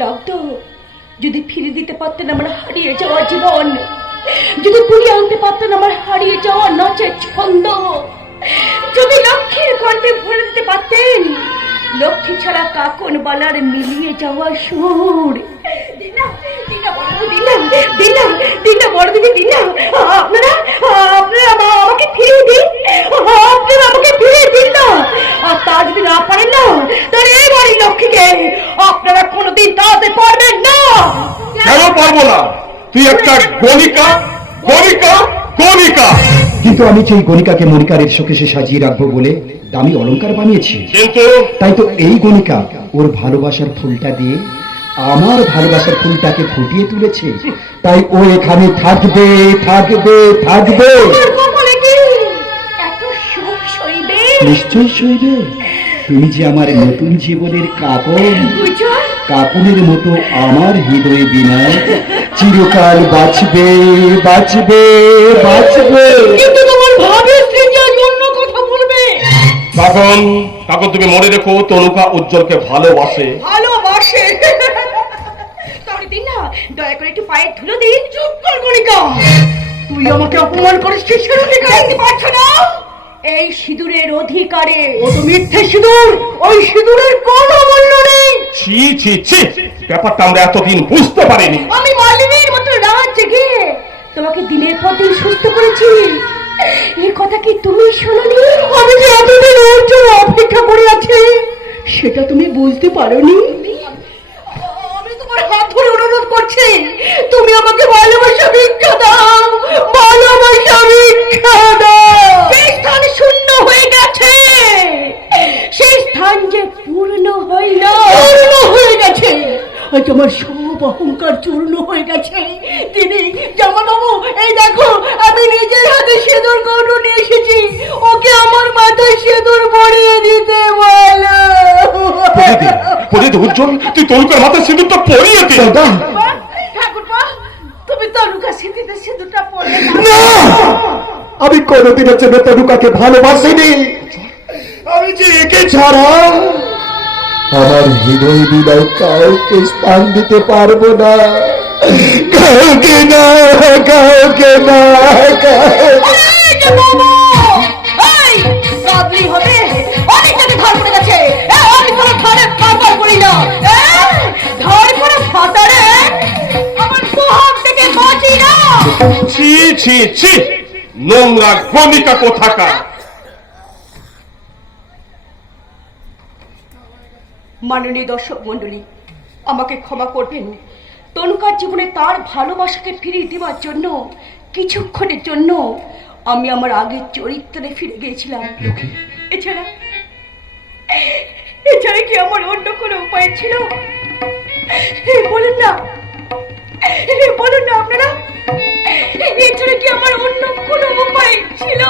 লগ্ন যদি ফিরে দিতে পারতেন আমার হারিয়ে যাওয়া জীবন, যদি কুড়িয়ে আনতে পারতেন আমার হারিয়ে যাওয়া নাচের ছন্দ, যদি লক্ষ্মীর গল্পে ভরে দিতে পারতেন, লক্ষ্মী ছাড়া কাকন বালার মিলিয়ে যাওয়া সুর। দিলাম দিলাম দিলাম পারব তুই একটা গণিকা গণিকা গণিকা। কিন্তু আমি এই গণিকাকে মনিকারের শোকেশে সাজিয়ে রাখব বলে দামি অলংকার বানিয়েছি কিন্তু তাই তো এই গণিকা ওর ভালোবাসার ফুলটা দিয়ে আমার ভালোবাসার ফুলটাকে ফুটিয়ে তুলেছে। তাই ও এখানে থাকবে থাকবে থাকবে। নিশ্চয় সইবে? তুমি যে আমার নতুন জীবনের কাপন বুঝো কাপনের মতো আমার হৃদয়ে বিনয়। চিরকাল বাঁচবে বাঁচবে বাঁচবে। কিন্তু তোমার ভাবে আজ অন্য কথা বলবে। কাকন কাকন তুমি মনে রেখো তনুকা উজ্জ্বলকে ভালোবাসে। ভালোবাসে। তাহলে দিন না দয়া করে একটু পায়ের ধুলো দিন চুপ কর গণিকা তুই আমাকে অপমান করেছিস সেটা দেখতে পাচ্ছ না? এই সিঁদুরের অধিকারে ও তো মিথ্যে সিঁদুর। ওই সিঁদুরের কোনো মূল্য ছি ছি ছি। ব্যাপারটা আমরা এতদিন বুঝতে পারিনি। আমি মালিনীর মতো রাত জেগে তোমাকে দিনের পর দিন সুস্থ করেছি। এই কথা কি তুমি শুনোনি? আমি যে এতদিন ওর জন্য অপেক্ষা করে আছি, সেটা তুমি বুঝতে পারোনি আমি তোমার হাত ধরে অনুরোধ করছি তুমি আমাকে ভালোবাসা ভিক্ষা দাও ভালোবাসা ভিক্ষা দাও সেই স্থান শূন্য হয়ে গেছে সেই স্থান যে পূর্ণ হইল পূর্ণ হয়ে গেছে আজ আমার সব অহংকার চূর্ণ হয়ে গেছে। দিদি জামাবাবু এই দেখো আমি নিজের হাতে সেদুর কৌটো নিয়ে এসেছি। ওকে আমার মাথায় সেদুর পরিয়ে দিতে বলো। প্রদীপ উজ্জ্বল তুই তনুকার মাথায় সিঁদুরটা পরিয়ে দে ঠাকুরপা তুমি তরুকা সিঁথিতে সিঁদুরটা না। আমি কোনোদিনের জন্য তনুকাকে ভালোবাসিনি। আমি যে একে ছাড়া আমার হৃদয় বিনয় কাউকে স্থান দিতে পারব না। কাউকে না কাউকে না কাউকে এই যে বাবা! এই, কাবলি হবে? অনেক টাকা ধার পড়ে গেছে। এ, আমি কোনো ধারে কারবার করি না। এ, ধার করে ফাটারে আমার পোহাম থেকে বাঁচি না। ছি ছি ছি নোংরা গণিকা কোথাকার মাননীয় দর্শক মণ্ডলী আমাকে ক্ষমা করবেন। তনুকার জীবনে তার ভালোবাসাকে ফিরিয়ে দেওয়ার জন্য কিছুক্ষণের জন্য আমি আমার আগের চরিত্রে ফিরে গিয়েছিলাম। এছাড়া এছাড়া কি আমার অন্য কোনো উপায় ছিল? বলুন না। বলুন না আপনারা। এছাড়া কি আমার অন্য কোনো উপায় ছিল?